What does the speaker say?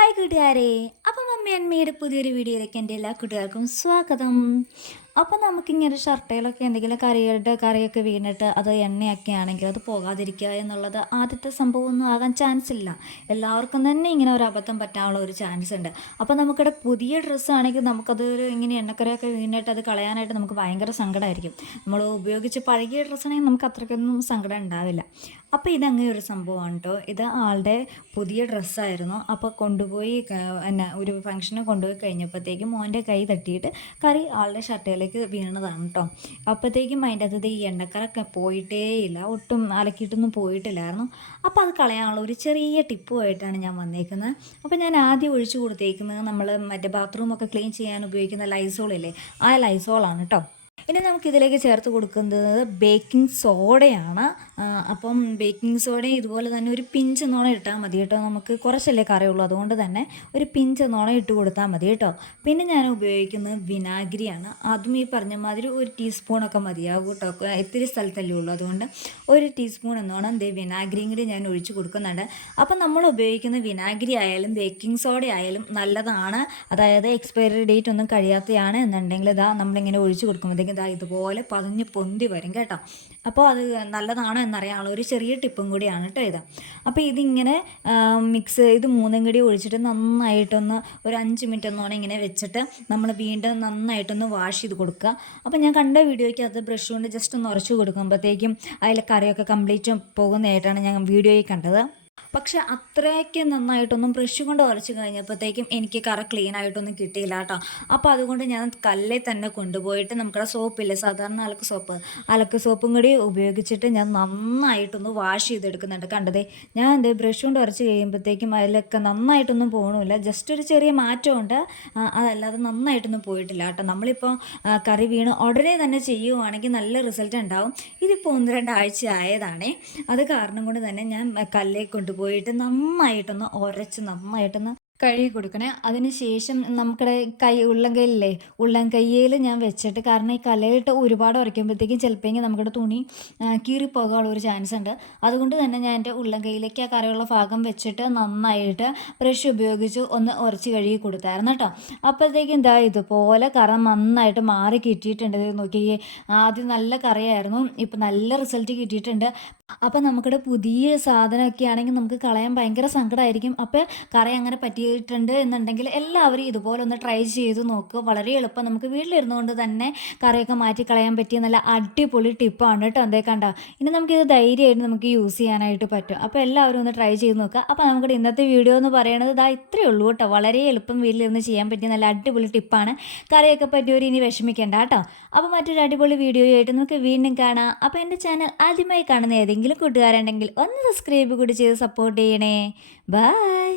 Hi കൂട്ടുകാരെ, അപ്പം mummy അന്മയുടെ പുതിയൊരു വീഡിയോയിലേക്ക് എൻ്റെ എല്ലാ കൂട്ടുകാർക്കും സ്വാഗതം. അപ്പോൾ നമുക്കിങ്ങനെ ഷർട്ടയിലൊക്കെ എന്തെങ്കിലും കറിയൊക്കെ വീണിട്ട് അത് എണ്ണയൊക്കെ ആണെങ്കിൽ അത് പോകാതിരിക്കുക എന്നുള്ളത് ആദ്യത്തെ സംഭവമൊന്നും ആകാൻ ചാൻസ് ഇല്ല. എല്ലാവർക്കും തന്നെ ഇങ്ങനെ ഒരു അബദ്ധം പറ്റാനുള്ള ഒരു ചാൻസ് ഉണ്ട്. അപ്പോൾ നമുക്കിവിടെ പുതിയ ഡ്രസ്സാണെങ്കിൽ നമുക്കത് ഇങ്ങനെ എണ്ണക്കറിയൊക്കെ വീണിട്ട് അത് കളയാനായിട്ട് നമുക്ക് ഭയങ്കര സങ്കടമായിരിക്കും. നമ്മൾ ഉപയോഗിച്ച് പഴകിയ ഡ്രസ്സാണെങ്കിൽ നമുക്ക് അത്രയ്ക്കൊന്നും സങ്കടം ഉണ്ടാവില്ല. അപ്പോൾ ഇതങ്ങനെ ഒരു സംഭവമാണ് കേട്ടോ. ഇത് ആളുടെ പുതിയ ഡ്രസ്സായിരുന്നു. അപ്പോൾ കൊണ്ടുപോയി എന്നാ ഒരു ഫംഗ്ഷന് കൊണ്ടുപോയി കഴിഞ്ഞപ്പോഴത്തേക്കും മോൻ്റെ കൈ തട്ടിയിട്ട് കറി ആളുടെ ഷർട്ടയിലേക്ക് വീണതാണ് കേട്ടോ. അപ്പോഴത്തേക്കും അതിൻ്റെ അകത്ത് ഈ എണ്ണക്കറൊക്കെ പോയിട്ടേ ഇല്ല, ഒട്ടും അലക്കിയിട്ടൊന്നും പോയിട്ടില്ലായിരുന്നു. അപ്പോൾ അത് കളയാനുള്ള ഒരു ചെറിയ ടിപ്പുമായിട്ടാണ് ഞാൻ വന്നേക്കുന്നത്. അപ്പോൾ ഞാൻ ആദ്യം ഒഴിച്ചു കൊടുത്തേക്കുന്നത് നമ്മൾ മറ്റേ ബാത്റൂമൊക്കെ ക്ലീൻ ചെയ്യാൻ ഉപയോഗിക്കുന്ന ലൈസോളില്ലേ, ആ ലൈസോളാണ് കേട്ടോ. ഇനി നമുക്കിതിലേക്ക് ചേർത്ത് കൊടുക്കുന്നത് ബേക്കിംഗ് സോഡയാണ്. അപ്പം ബേക്കിംഗ് സോഡയും ഇതുപോലെ തന്നെ ഒരു പിഞ്ച് നോണം ഇട്ടാൽ മതി കേട്ടോ. നമുക്ക് കുറച്ചല്ലേ കറിയുള്ളൂ, അതുകൊണ്ട് തന്നെ ഒരു പിഞ്ച് നോണം ഇട്ട് കൊടുത്താൽ മതി കേട്ടോ. പിന്നെ ഞാൻ ഉപയോഗിക്കുന്നത് വിനാഗിരിയാണ്. അതും ഈ പറഞ്ഞ മാതിരി ഒരു ടീസ്പൂണൊക്കെ മതിയാകും കേട്ടോ. ഇത്തിരി സ്ഥലത്തല്ലേ ഉള്ളൂ, അതുകൊണ്ട് ഒരു ടീസ്പൂൺ എന്നോണം വിനാഗിരിയും കൂടി ഞാൻ ഒഴിച്ച് കൊടുക്കുന്നുണ്ട്. അപ്പം നമ്മൾ ഉപയോഗിക്കുന്ന വിനാഗിരി ആയാലും ബേക്കിംഗ് സോഡ ആയാലും നല്ലതാണ്. അതായത് എക്സ്പയറി ഡേറ്റ് ഒന്നും കഴിയാത്തതാണ് എന്നുണ്ടെങ്കിൽ ഇതാ നമ്മളിങ്ങനെ ഒഴിച്ച് കൊടുക്കുമ്പോഴത്തേക്കും ഇതുപോലെ പതിഞ്ഞ് പൊന്തി വരും കേട്ടോ. അപ്പോൾ അത് നല്ലതാണോ എന്നറിയാനുള്ള ഒരു ചെറിയ ടിപ്പും കൂടിയാണ് കേട്ടോ ഇത്. അപ്പോൾ ഇതിങ്ങനെ ഇത് മൂന്നും കൂടി ഒഴിച്ചിട്ട് നന്നായിട്ടൊന്ന് ഒരു 5 മിനിറ്റ് ഒന്നോണം ഇങ്ങനെ വെച്ചിട്ട് നമ്മൾ വീണ്ടും നന്നായിട്ടൊന്ന് വാഷ് ചെയ്ത് കൊടുക്കുക. അപ്പോൾ ഞാൻ കണ്ട വീഡിയോയ്ക്ക് അത് ബ്രഷ് കൊണ്ട് ജസ്റ്റ് ഒന്ന് ഉരച്ച് കൊടുക്കുമ്പോഴത്തേക്കും അതിലെ കറിയൊക്കെ കംപ്ലീറ്റ് പോകുന്നതായിട്ടാണ് ഞാൻ വീഡിയോയിൽ കണ്ടത്. പക്ഷെ അത്രയ്ക്ക് നന്നായിട്ടൊന്നും ബ്രഷ് കൊണ്ട് ഉരച്ച് കഴിഞ്ഞപ്പോഴത്തേക്കും എനിക്ക് കറ ക്ലീൻ ആയിട്ടൊന്നും കിട്ടിയില്ല കേട്ടോ. അപ്പോൾ അതുകൊണ്ട് ഞാൻ കല്ലിൽ തന്നെ കൊണ്ടുപോയിട്ട് നമ്മുടെ സോപ്പില്ലേ, സാധാരണ അലക്ക് സോപ്പും കൂടി ഉപയോഗിച്ചിട്ട് ഞാൻ നന്നായിട്ടൊന്ന് വാഷ് ചെയ്തെടുക്കുന്നുണ്ട്. കണ്ടതേ, ഞാൻ ബ്രഷ് കൊണ്ട് ഉരച്ച് കഴിയുമ്പോഴത്തേക്കും അതിലൊക്കെ നന്നായിട്ടൊന്നും പോകണമില്ല, ജസ്റ്റ് ഒരു ചെറിയ മാറ്റമുണ്ട്, അതല്ലാതെ നന്നായിട്ടൊന്നും പോയിട്ടില്ല കേട്ടോ. നമ്മളിപ്പോൾ കറി വീണ് ഉടനെ തന്നെ ചെയ്യുവാണെങ്കിൽ നല്ല റിസൾട്ട് ഉണ്ടാവും. ഇതിപ്പോൾ 1-2 ആഴ്ച ആയതാണേ. അത് കാരണം കൊണ്ട് തന്നെ ഞാൻ കല്ലിൽ കൊണ്ടുപോയിട്ട് നന്നായിട്ടൊന്ന് ഉരച്ച് നന്നായിട്ടൊന്ന് കഴുകി കൊടുക്കണേ. അതിന് ശേഷം നമ്മുടെ ഉള്ളം കയ്യിൽ ഞാൻ വെച്ചിട്ട്, കാരണം ഈ കലയിട്ട് ഒരുപാട് ഉരയ്ക്കുമ്പോഴത്തേക്കും ചിലപ്പോൾ നമ്മുടെ തുണി കീറിപ്പോകാനുള്ള ഒരു ചാൻസ് ഉണ്ട്. അതുകൊണ്ട് തന്നെ ഞാൻ എൻ്റെ ഉള്ളം കൈയിലേക്ക് ആ കറിയുള്ള ഭാഗം വെച്ചിട്ട് നന്നായിട്ട് ബ്രഷ് ഉപയോഗിച്ച് ഒന്ന് ഉരച്ച് കഴുകി കൊടുത്തായിരുന്നു കേട്ടോ. അപ്പോഴത്തേക്കും എന്താ ഇതുപോലെ കറ നന്നായിട്ട് മാറി കിട്ടിയിട്ടുണ്ട്. നോക്കിയേ, ആദ്യം നല്ല കറിയായിരുന്നു, ഇപ്പം നല്ല റിസൾട്ട് കിട്ടിയിട്ടുണ്ട്. അപ്പം നമുക്കിവിടെ പുതിയ സാധനമൊക്കെ ആണെങ്കിൽ നമുക്ക് കളയാൻ ഭയങ്കര സങ്കടമായിരിക്കും. അപ്പോൾ കറി അങ്ങനെ പറ്റിയിട്ടുണ്ട് എന്നുണ്ടെങ്കിൽ എല്ലാവരും ഇതുപോലെ ഒന്ന് ട്രൈ ചെയ്ത് നോക്കുക. വളരെ എളുപ്പം നമുക്ക് വീട്ടിലിരുന്നുകൊണ്ട് തന്നെ കറിയൊക്കെ മാറ്റി കളയാൻ പറ്റിയ നല്ല അടിപൊളി ടിപ്പാണ് കേട്ടോ. എന്തേ കണ്ട, ഇനി നമുക്കിത് ധൈര്യമായിട്ട് നമുക്ക് യൂസ് ചെയ്യാനായിട്ട് പറ്റും. അപ്പോൾ എല്ലാവരും ഒന്ന് ട്രൈ ചെയ്ത് നോക്കുക. അപ്പോൾ നമുക്കിവിടെ ഇന്നത്തെ വീഡിയോ എന്ന് പറയുന്നത് ഇത്രയേ ഉള്ളൂ കേട്ടോ. വളരെ എളുപ്പം വീട്ടിലിരുന്ന് ചെയ്യാൻ പറ്റിയ നല്ല അടിപൊളി ടിപ്പാണ്. കറിയൊക്കെ പറ്റിയവർ ഇനി വിഷമിക്കേണ്ട കേട്ടോ. അപ്പോൾ മറ്റൊരു അടിപൊളി വീഡിയോയായിട്ട് നമുക്ക് വീണ്ടും കാണാം. അപ്പോൾ എൻ്റെ ചാനൽ ആദ്യമായി കാണുന്ന ഏതെങ്കിലും കൂട്ടുകാരുണ്ടെങ്കിൽ ഒന്ന് സബ്സ്ക്രൈബ് കൂടി ചെയ്ത് സപ്പോർട്ട് ചെയ്യണേ. ബൈ.